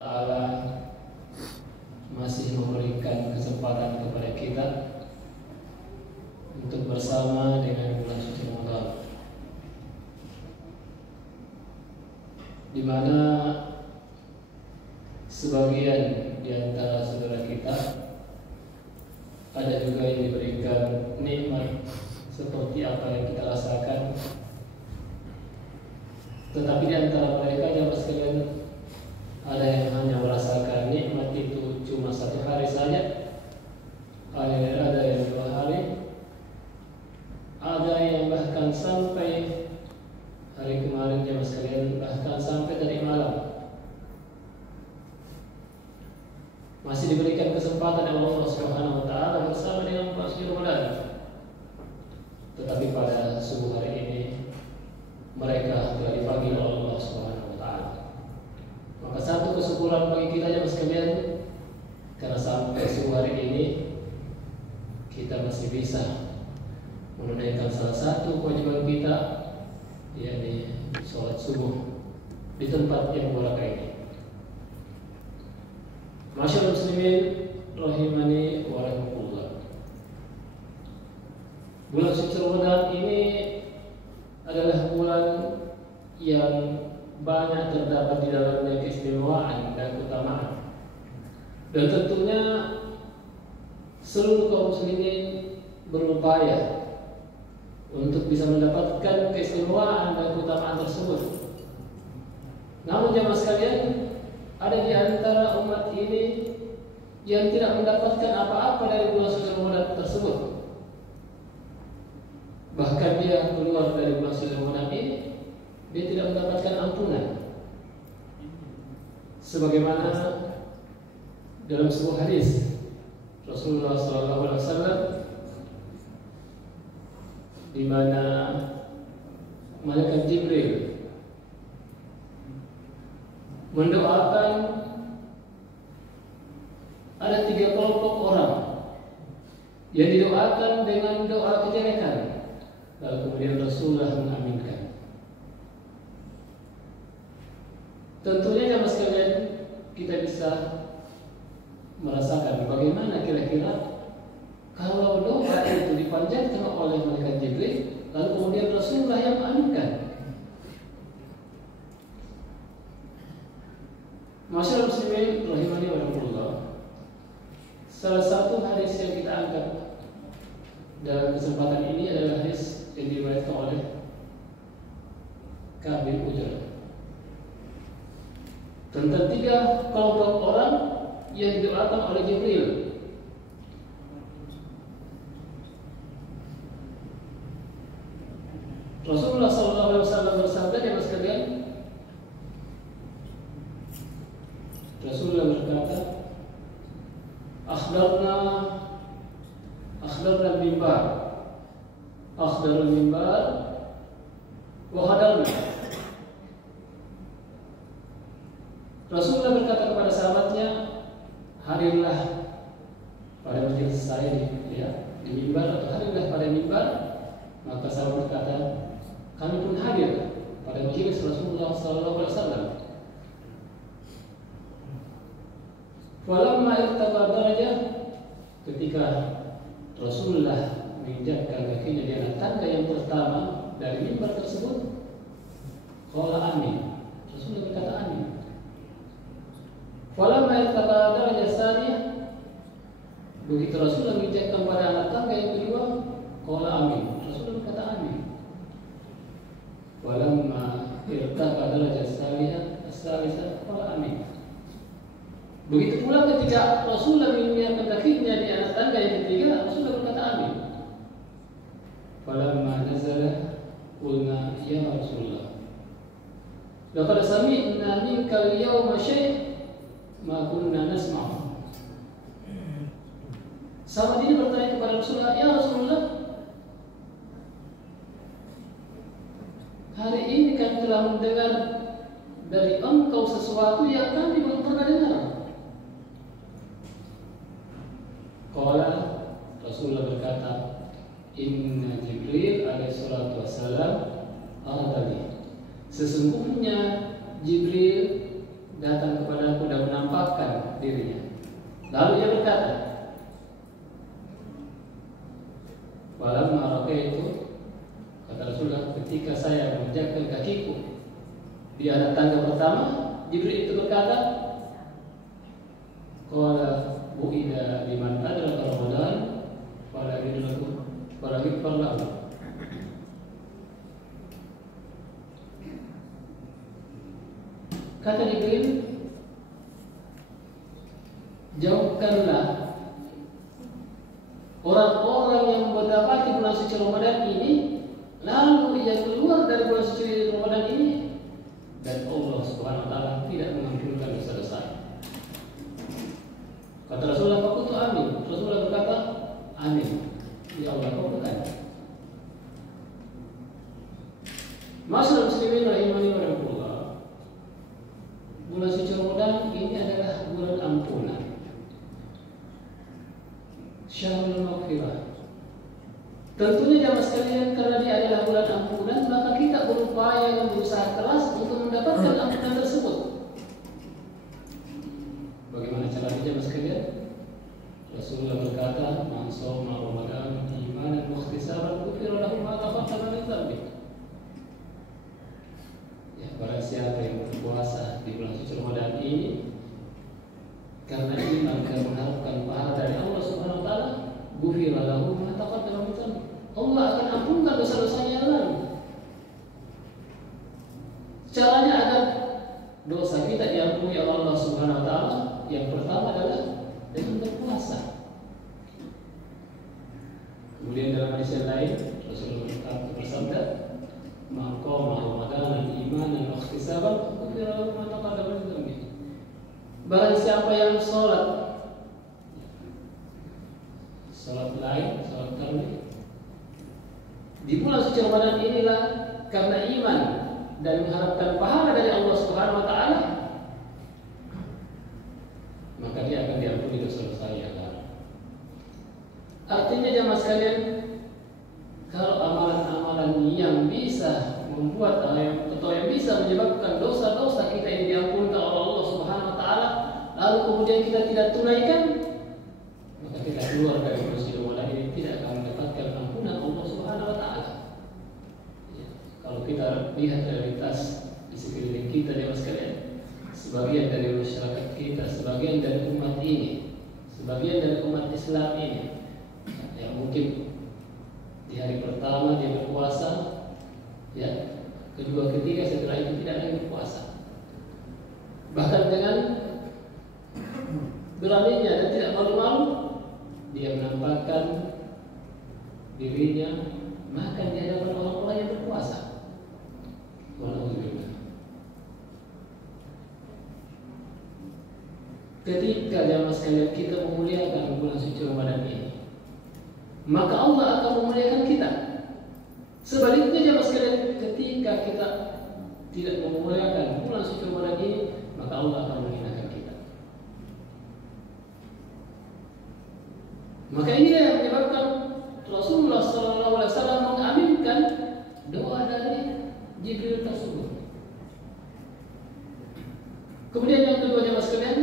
Ta'ala masih memberikan kesempatan kepada kita untuk bersama dengan bulan suci Ramadan, di mana sebagian di antara saudara kita ada juga yang diberikan nikmat seperti apa yang kita rasakan, tetapi di antara mereka jamaah sekalian, ada yang hanya merasakan nikmat itu cuma 1 hari saja, ada yang 2 hari, ada yang bahkan sampai hari kemarin jamaah sekalian, bahkan sampai tadi malam masih diberikan kesempatan oleh Allah Subhanahu wa taala bersama dengan bulan suci Ramadan. Tetapi pada subuh hari ini mereka telah dipanggil oleh Allah Subhanahu wa taala. Maka satu kesyukuran bagi kita jemaah sekalian, karena sampai subuh hari ini kita masih bisa menunaikan salah satu kewajiban kita, yakni sholat subuh di tempat yang mubarak ini. Masyaallah muslimin rahimani wa rahimakumullah. Bulan suci Ramadan ini adalah bulan yang banyak terdapat di dalamnya keistimewaan dan keutamaan, dan tentunya seluruh kaum muslimin berupaya untuk bisa mendapatkan keistimewaan dan keutamaan tersebut. Namun jemaah sekalian, ada di antara umat ini yang tidak mendapatkan apa-apa dari bulan suci Ramadan tersebut. Bahkan dia keluar dari bulan suci Ramadan ini, dia tidak mendapatkan ampunan. Sebagaimana dalam sebuah hadis Rasulullah SAW, di mana malaikat Jibril mendoakan ada 3 kelompok orang yang didoakan dengan doa kejelekan, lalu kemudian Rasulullah mengaminkan. Tentunya jemaah sekalian, kita bisa merasakan bagaimana kira-kira kalau doa itu dipanjatkan oleh malaikat Jibril, lalu kemudian Rasulullah yang mengaminkan. Masyaallah muslimin rahimani wa rahimakumullah. Salah satu hadis yang kita angkat dalam kesempatan ini adalah hadis yang diriwayatkan oleh Ka'ab bin Ujrah tentang 3 kelompok orang yang didoakan oleh Jibril. Rasulullah SAW bersabda, jemaah sekalian, Rasulullah berkata, akhdarna mimbar, akhdarul mimbar, wa hadarna. Rasulullah berkata kepada sahabatnya, hadirlah pada majelis saya di mimbar, atau hadirlah pada mimbar. Maka sahabat berkata, kami pun hadir pada majelis Rasulullah SAW. Falamma irtaqa darajah, ketika Rasulullah menginjakkan kakinya di atas tangga yang pertama dari mimbar tersebut, qala amin. Rasulullah berkata amin. Falamma irtaqa darajah tsaniyah, begitu Rasulullah menginjakkan pada anak tangga yang kedua, qala amin. Rasulullah berkata amin. Falamma irtaqa darajah tsalitsah, qala amin. Begitu pula ketika Rasulullah menginjakkan kakinya di atas tangga yang ketiga, Rasulullah berkata amin. Falamma nazala qulna ya Rasulullah, laqad sami'na minka al-yawma syai' ma kunna nasma'u. Sahabat ini bertanya kepada Rasulullah, ya Rasulullah, hari ini kami telah mendengar dari engkau sesuatu yang kami belum pernah dengar. Qala, Rasulullah berkata, inna Jibril alaihi salatu wassalam atani. Sesungguhnya Jibril datang kepadaku dan menampakkan dirinya. Lalu ia berkata, walamma raqaitu, kata Rasulullah, ketika saya menginjakkan kakiku di atas tangga pertama, Jibril itu berkata, qala bu'ida liman adraka Ramadan fala ghifar lahu. Kata Jibril, jauhkanlah orang-orang yang mendapati bulan suci Ramadan ini, lalu ia keluar dari bulan suci Ramadan ini, dan Allah Subhanahu wa taala tidak mengampunkan dosa-dosa. Kata Rasulullah, "Fakultu amin." Rasulullah berkata, "Amin." Ya Allah, kabulkan. Masyaallah muslimin rahimani wa rahimakumullah. Bulan suci Ramadan ini adalah bulan ampunan. Syahrul Maghfirah. Tentunya jamaah sekalian, karena dia adalah bulan ampunan, maka kita berupaya dan berusaha keras untuk mendapatkan ampunan tersebut. Bagaimana caranya jamaah sekalian? Rasulullah berkata, "Man shoma Ramadan imanan wa ihtisaban ghufira lahu ma taqaddama min dhanbihi." Ya, barang siapa yang berpuasa di bulan suci Ramadan ini karena iman dan mengharapkan pahala dari Allah Subhanahu wa taala, ghufira lahu ma taqaddama min dhanbihi. Allah akan ampunkan dosa-dosanya yang lalu. Caranya agar dosa kita diampuni oleh Allah Subhanahu wa taala, yang pertama adalah dengan berpuasa. Kemudian dalam hadis yang lain Rasulullah bersabda, "Man qama Ramadanan imanan wa ihtisaban ghufira lahu ma taqaddama min dhanbihi." Barang siapa yang sholat lain, sholat tarawih di bulan suci Ramadan inilah karena iman dan mengharapkan pahala dari Allah Subhanahu wa taala, maka dia akan diampuni dosa-dosa yang lalu. Artinya jamaah sekalian, kalau amalan-amalan yang bisa membuat atau yang bisa menyebabkan dosa-dosa kita ini diampuni oleh Allah Subhanahu wa taala, lalu kemudian kita tidak tunaikan, maka kita keluar dari bulan suci Ramadan ini tidak akan mendapatkan ampunan Allah Subhanahu wa taala. Ya, kalau kita lihat realitas di sekeliling kita jemaah sekalian, sebagian dari masyarakat kita, sebagian dari umat ini, sebagian dari umat Islam ini, yang mungkin di hari pertama dia berpuasa, ya, kedua, ketiga, setelah itu tidak lagi berpuasa. Bahkan dengan beraninya dan tidak malu-malu, dia menampakkan dirinya makan di hadapan orang-orang yang berpuasa. Walhamdulillah. Ketika jamaah sekalian kita memuliakan bulan suci Ramadan ini, maka Allah akan memuliakan kita. Sebaliknya jamaah sekalian, ketika kita tidak memuliakan bulan suci Ramadan ini, maka Allah akan menghinakan kita. Maka inilah yang menyebabkan Rasulullah SAW mengaminkan doa dari Jibril tersebut. Kemudian yang kedua jemaah sekalian,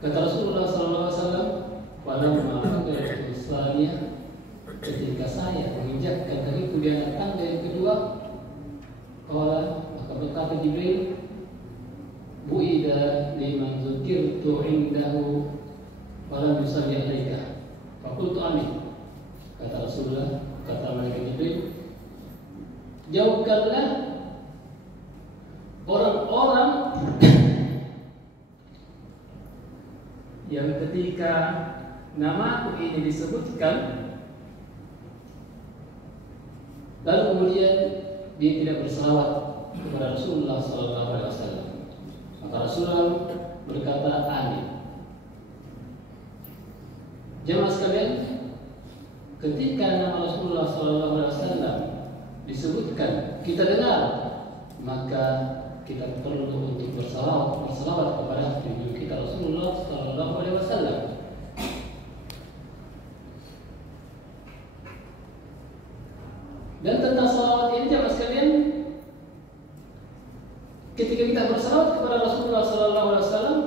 kata Rasulullah SAW, "Walamma raqaitu tsaniyah," ketika saya menginjakkan kakiku di atas tangga yang kedua, maka berkata Jibril, "Bu'ida liman dzukirtu indahu walam yusalli 'alaika." Fakultu amin. Kata Rasulullah, kata malaikat Jibril, jauhkanlah orang-orang yang ketika namaku ini disebutkan, lalu kemudian dia tidak bersalawat kepada Rasulullah SAW. Maka Rasulullah berkata, "Amin." Jemaah sekalian, ketika nama Rasulullah SAW disebutkan, kita dengar, maka kita perlu untuk bersalawat kepada Nabi kita Rasulullah SAW. Dan tentang salawat ini jemaah sekalian, ketika kita bersalawat kepada Rasulullah SAW,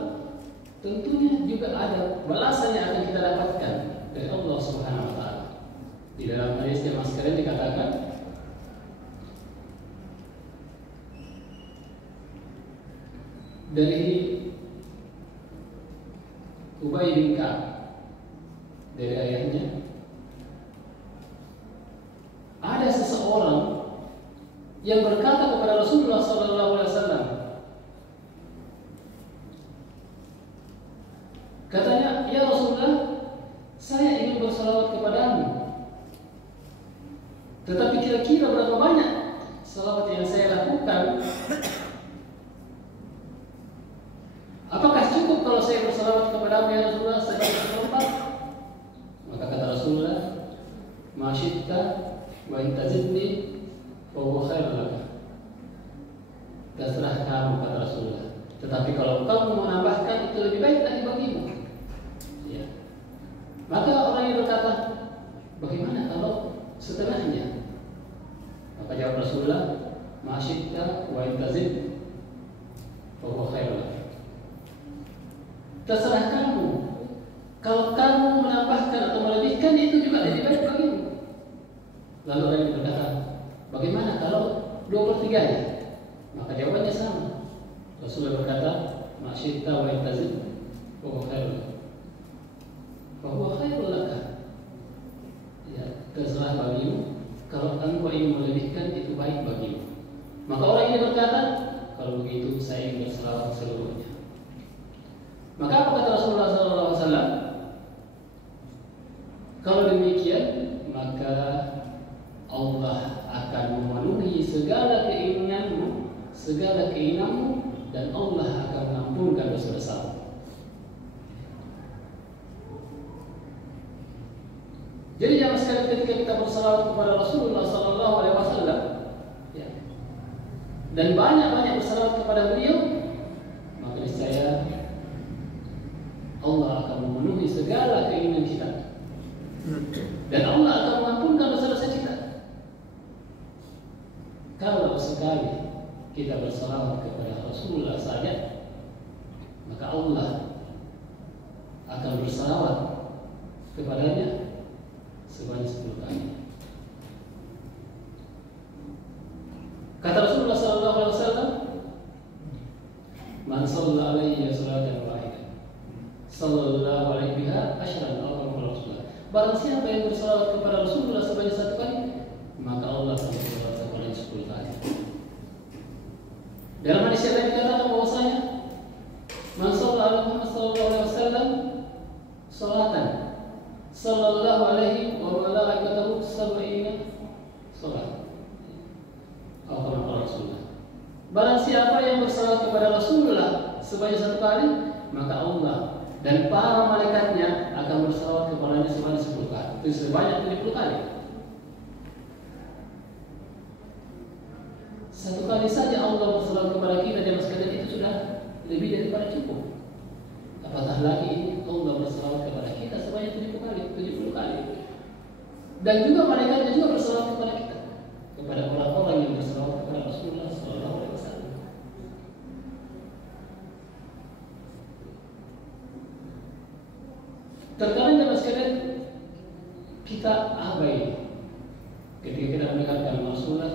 tentunya juga ada balasan yang akan kita dapatkan dari Allah Subhanahu wa taala. Di dalam hadis yang sekalian dikatakan, dari Ubay bin Ka'ab, dari ayahnya, ada seseorang yang berkata kepada Rasulullah SAW, katanya, ya Rasulullah, saya ingin bersalawat kepadamu, tetapi kira-kira berapa banyak salawat yang saya lakukan? Apakah cukup kalau saya bersalawat kepadamu ya Rasulullah sebanyak seperempat? Maka kata Rasulullah, ma syi'ta wa in tazidni fa huwa khairun lak. Terserah kamu, kata Rasulullah. Tetapi kalau kamu menambahkan, itu lebih baik lagi bagimu. Ya. Maka orang yang berkata, bagaimana kalau setengahnya? Maka jawab Rasulullah, ma syi'ta wa in tazidni fa huwa khairun lak. Terserah kamu. Kalau kamu menambahkan atau melebihkan, itu juga lebih baik bagimu. Lalu orang yang berkata, bagaimana kalau 2/3-nya? Maka jawabannya sama. Rasulullah berkata, ma syi'ta wa in tazid fa huwa khairun lak. Fa huwa khairun lak. Ya, terserah bagimu. Kalau engkau ingin melebihkan, itu baik bagimu. Maka orang ini berkata, kalau begitu saya ingin bersalawat seluruhnya. Maka apa kata Rasulullah SAW? Kalau demikian, maka Allah akan memenuhi segala keinginanmu, segala keinginanmu, dan Allah akan mengampunkan dosa-dosamu. Jadi jangan sekali ketika kita bersalawat kepada Rasulullah SAW, ya, dan banyak-banyak bersalawat kepada beliau, maka niscaya Allah akan memenuhi segala keinginan kita, dan Allah akan mengampunkan dosa-dosa kita. Kalau sekali kita bersalawat kepada Rasulullah saja, maka Allah akan bersalawat kepadanya sebanyak 10 kali. Kata Rasulullah SAW, man shalla alaihi salatan wahidah, sallallahu alaihi biha asyran Allahu Rasulullah. Barang siapa yang bersalawat kepada Rasulullah sebanyak 1 kali, maka Allah akan bersalawat kepada 10 kali. Dalam hadis yang lain dikatakan bahwasanya, man shalla ala Muhammad sallallahu alaihi wasallam salatan, sallallahu alaihi wa malaikatahu sab'ina salat. Rasulullah. Barang siapa yang bersalawat kepada Rasulullah sebanyak 1 kali, maka Allah dan para malaikatnya akan bersalawat kepadanya sebanyak 10 kali. Itu sebanyak 70 kali. 1 kali saja Allah bersalawat kepada kita, jemaah sekalian, itu sudah lebih daripada cukup. Apatah lagi Allah bersalawat kepada kita sebanyak 70 kali. Dan juga malaikatnya juga bersalawat kepada kita, kepada orang-orang yang bersalawat kepada Rasulullah SAW. Terkadang jemaah sekalian, kita abai ketika kita mendengarkan Rasulullah,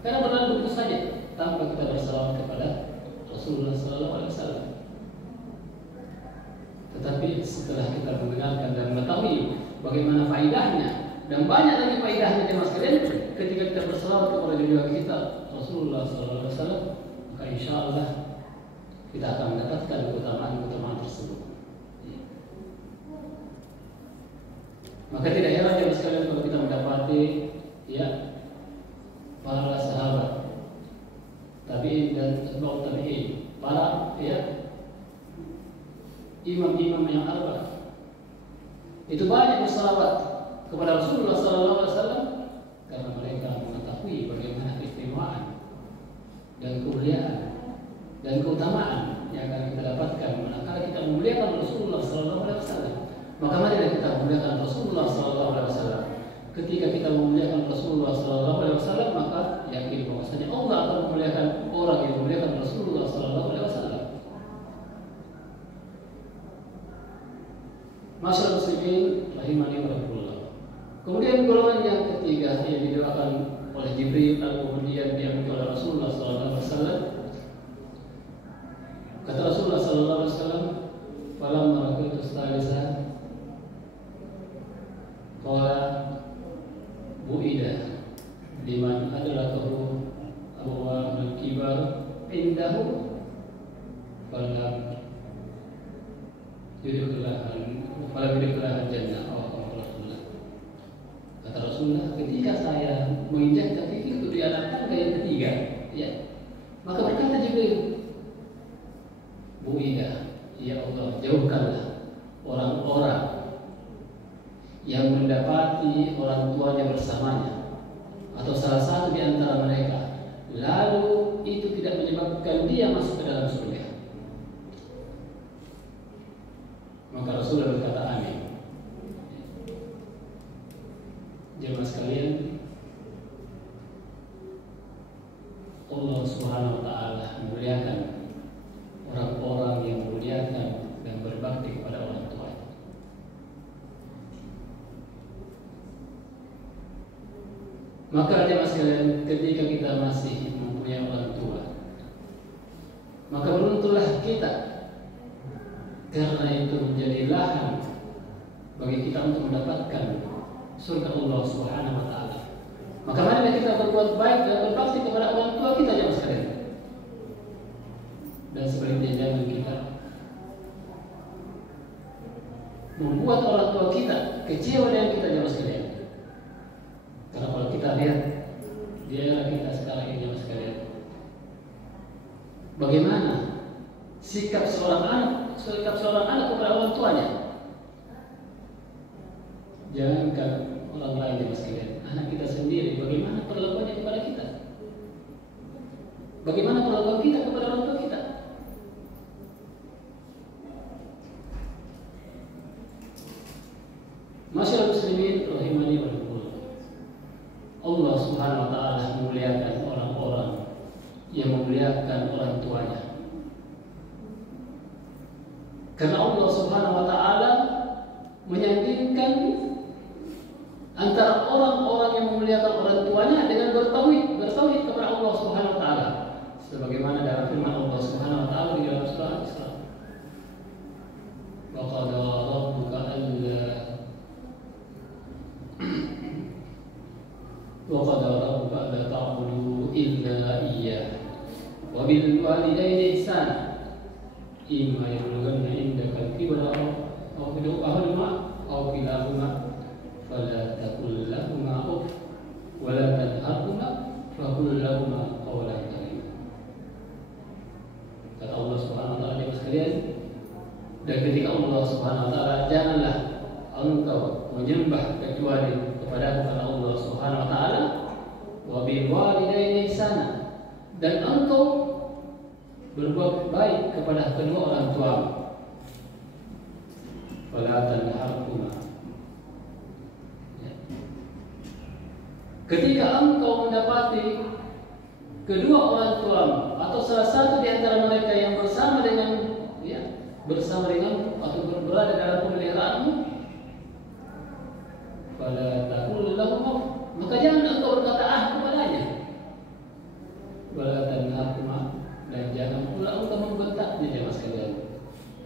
karena berlalu begitu saja tanpa kita bersalawat kepada Rasulullah SAW. Tetapi setelah kita mendengarkan dan mengetahui bagaimana faedahnya, dan banyak lagi faedahnya jemaah sekalian, ketika kita bersalawat kepada junjungan kita Rasulullah SAW, maka insya Allah kita akan mendapatkan keutamaan-keutamaan tersebut. Maka tidak heran jemaah sekalian kalau kita mendapati para sahabat, tabi'in dan atba'ut tabi'in, para imam-imam yang arba, itu banyak bersalawat kepada Rasulullah SAW karena mereka mengetahui bagaimana keistimewaan dan kemuliaan dan keutamaan yang akan kita dapatkan manakala kita memuliakan Rasulullah SAW. Maka marilah kita memuliakan Rasulullah SAW. Ketika kita memuliakan Rasulullah SAW, maka yakin bahwasanya Allah akan memuliakan orang yang Masyarakat muslimin rahimani wa rahimakumullah. Kemudian golongan yang ketiga yang didoakan oleh Jibril lalu kemudian diambil oleh Rasulullah sallallahu alaihi wasallam. Kata Rasulullah sallallahu alaihi wasallam, "Falamma ra'aytu as-salisa qala bu'ida liman adrakahu abwabul kibar indahu falam yudkhilahal jannah." Kata Rasulullah, ketika saya menginjak kaki itu di anak tangga yang ketiga, ya, maka berkata Jibril, "Bu'ida, ya Allah, jauhkanlah orang-orang yang mendapati orang tuanya bersamanya atau salah satu di antara mereka, lalu itu tidak menyebabkan dia masuk ke dalam surga." Maka Rasulullah berkata, "Amin." Jemaah sekalian, Allah Subhanahu wa taala memuliakan orang-orang yang memuliakan dan berbakti kepada orang tua. Maka jemaah sekalian, ketika kita masih mempunyai orang tua, maka beruntuklah kita, karena itu menjadi lahan bagi kita untuk mendapatkan surga Allah Subhanahu wa taala. Maka marilah kita berbuat baik dan berbakti kepada orang tua kita jemaah sekalian. Dan sebaliknya jangan kita membuat orang tua kita kecewa dengan kita jemaah sekalian. Karena kalau kita lihat di era kita sekarang ini jemaah sekalian, bagaimana sikap seorang anak kepada orang tuanya. Jangankan orang lain jemaah sekalian, anak kita sendiri bagaimana perlakuannya kepada kita? Bagaimana perlakuan kita kepada orang tua kita? Masyaallah muslimin rahimani wa rahimakumullah. Allah Subhanahu wa taala memuliakan orang-orang yang memuliakan orang tuanya. Karena Allah Subhanahu wa taala menyandingkan antara orang-orang yang memuliakan orang tuanya dengan bertauhid kepada Allah Subhanahu wa taala. Sebagaimana dalam firman Allah Subhanahu wa taala di dalam surah Al-Isra. Wa qad rabbuka alla wa qad rabbuka alla ta'budu illa iyyah wa bil walidayni ihsana imma yablughanna indaka al-kibara aw kilahuma fala taqul lahumā uff wa la tanharhumā wa qul lahumā qawlan karīmā. Kata Allah Subhanahu wa taala jemaah sekalian, dan ketika Allah Subhanahu wa taala, janganlah engkau menyembah kecuali kepada Allah Subhanahu wa taala, wa bil walidayni ihsana, dan engkau berbuat baik kepada kedua orang tuamu. Fala tanharhumā. Ketika engkau mendapati kedua orang tuamu atau salah satu di antara mereka yang bersama dengan atau berada dalam pemeliharaanmu, fala taqul lahum, maka jangan engkau berkata kepadanya. Wala tanharhumā, dan jangan pula engkau membentaknya jemaah sekalian.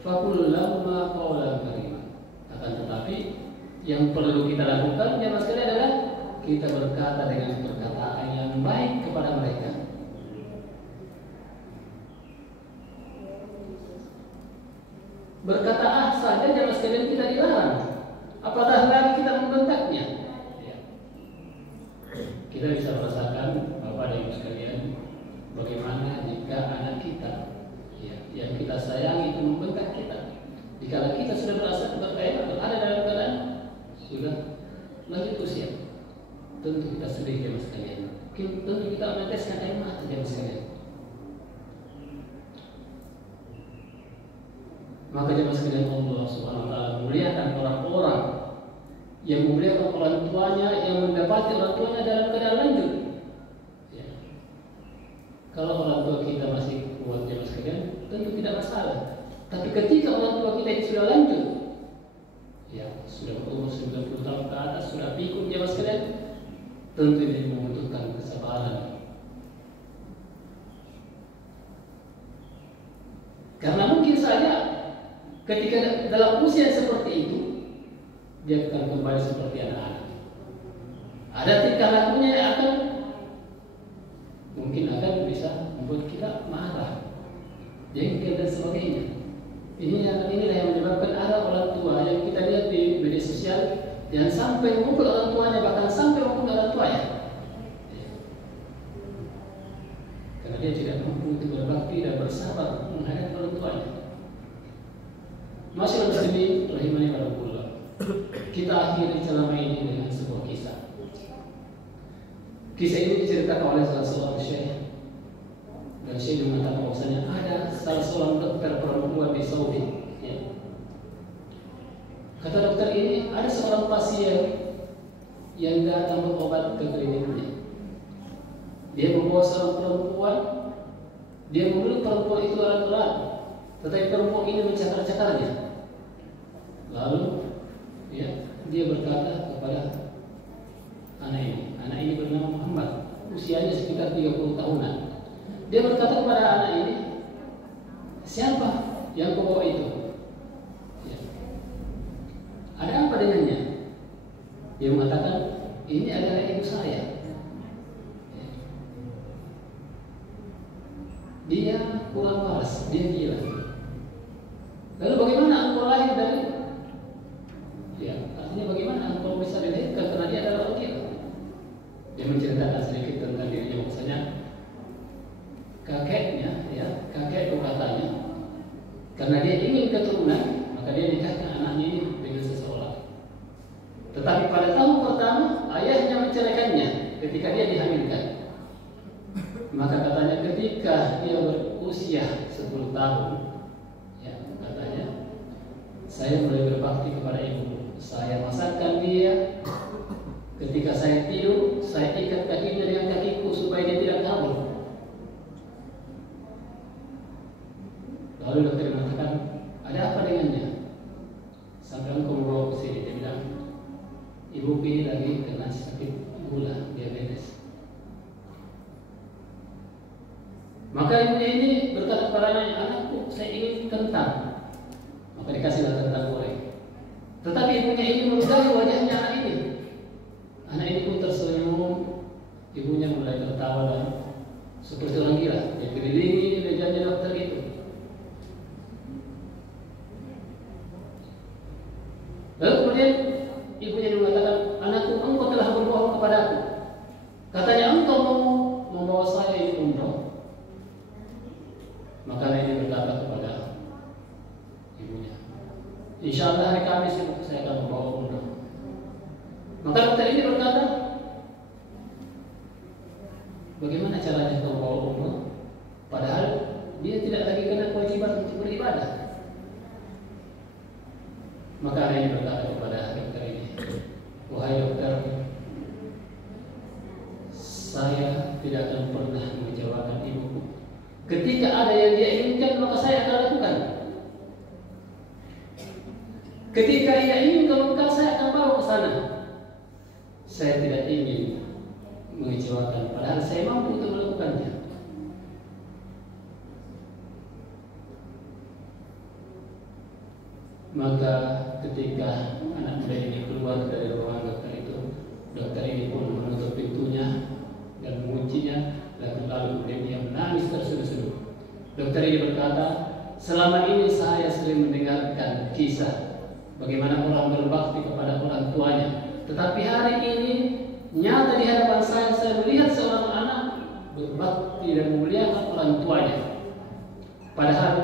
Faqul lahum qawlan karīmā. Akan tetapi yang perlu kita lakukan jemaah sekalian adalah kita berkata dengan perkataan yang baik kepada mereka. Berkata saja jemaah sekalian kita dilarang. Apatah lagi kita membentaknya. Ya. Kita bisa merasakan Bapak dan Ibu sekalian, bagaimana jika anak kita yang kita sayangi itu membentak kita. Jika kita sudah berada dalam keadaan sudah lanjut usia, tentu kita sedih jemaah sekalian. Tentu kita meneteskan air mata jemaah sekalian. Maka jemaah sekalian, Allah Subhanahu wa taala memuliakan orang-orang yang memuliakan orang tuanya, yang mendapati orang tuanya dalam keadaan lanjut. Ya. Kalau orang tua kita masih kuat jemaah sekalian, tentu tidak masalah. Tapi ketika orang tua kita itu sudah lanjut, sudah berumur 90 tahun ke atas, sudah pikun jemaah sekalian, tentu ini membutuhkan kesabaran. Karena mungkin saja ketika dalam usia seperti itu, dia akan kembali seperti anak-anak. Ada tingkah lakunya yang mungkin akan bisa membuat kita marah, jengkel dan sebagainya. Inilah yang menyebabkan ada orang tua yang kita lihat di media sosial yang sampai memukul orang tuanya, bahkan sampai memukul orang tuanya, karena dia tidak mampu untuk berbakti dan bersabar menghadapi orang tuanya. Masyaallah muslimin rahimani wa rahimakumullah. Kita akhiri selama ini dengan sebuah kisah. Kisah ini diceritakan oleh salah seorang syekh, dan syekh mengatakan bahwasanya ada salah seorang dokter perempuan di Saudi. Ya. Kata dokter ini, ada seorang pasien yang datang berobat ke kliniknya. Dia membawa seorang perempuan, dia memeluk perempuan itu erat-erat, tetapi perempuan ini mencakar-cakarnya. Lalu, ya, dia berkata kepada anak ini bernama Muhammad, usianya sekitar 30 tahunan. Dia berkata kepada anak ini, siapa yang kau bawa itu? Ya. Ada apa dengannya? Dia mengatakan, ini adalah ibu saya. Ya. Dia kurang waras, dia gila. Lalu bagaimana engkau lahir dari? Ya, artinya bagaimana engkau bisa dilahirkan karena dia adalah orang gila. Dia menceritakan sedikit tentang dirinya, maksudnya kakeknya, ya, kakek katanya, karena dia ingin keturunan, maka dia nikahkan anaknya ini dengan seseorang. Tetapi pada tahun pertama, ayahnya menceraikannya ketika dia dihamilkan. Maka katanya ketika dia berusia 10 tahun, ya, katanya, saya mulai berbakti kepada ibu. Saya masakkan dia. Ketika saya tidur, saya ikat kakinya dengan kakiku supaya dia tidak kabur. Lalu dokter mengatakan, ada apa dengannya? Sampai engkau membawa ke sini. Dia bilang, ibu ini lagi kena sakit gula, diabetes. Maka ibunya ini berkata kepada anaknya, anakku, saya ingin kentang. Maka dikasihlah kentang goreng. Tetapi ibunya ini meludahi wajahnya anak ini. Anak ini pun tersenyum. Ibunya mulai tertawa dan seperti orang gila. Dia kelilingi mejanya dokter itu. Lalu kemudian ibunya mengatakan, anakku, engkau telah berbohong kepadaku. Katanya engkau mau membawa saya ini umroh. Maka ini berkata kepada ibunya, insya Allah hari Kamis saya akan membawa umroh. Maka dokter ini berkata, bagaimana caranya kau bawa umroh? Padahal dia tidak lagi kena kewajiban untuk beribadah. Maka ini berkata kepada dokter ini, wahai dokter, saya tidak akan pernah mengecewakan ibuku. Ketika ada yang dia inginkan, maka saya akan lakukan. Ketika ia ingin ke Mekah, saya akan bawa ke sana. Saya tidak ingin mengecewakan, padahal saya mampu untuk melakukannya. Maka ketika anak muda ini keluar dari ruangan dokter itu, dokter ini pun menutup pintunya dan menguncinya, dan lalu kemudian dia menangis terseduh-seduh. Dokter ini berkata, selama ini saya sering mendengarkan kisah bagaimana orang berbakti kepada orang tuanya, tetapi hari ini nyata di hadapan saya melihat seorang anak berbakti dan memuliakan orang tuanya. Padahal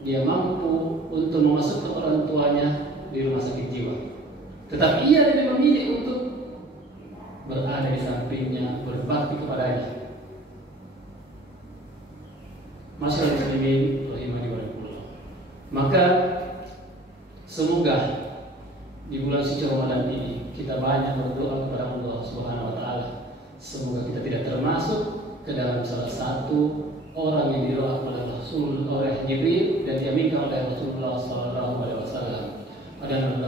dia mampu untuk memasukkan orang tuanya di rumah sakit jiwa, tetapi ia lebih memilih untuk berada di sampingnya, berbakti kepadanya. Masyaallah muslimin rahimani wa rahimakumullah. Maka semoga di bulan suci Ramadan ini kita banyak berdoa kepada Allah Subhanahu wa taala. Semoga kita tidak termasuk ke dalam salah satu orang yang didoakan oleh Rasul oleh Jibril dan diaminkan oleh Rasulullah sallallahu alaihi wasallam. Padahal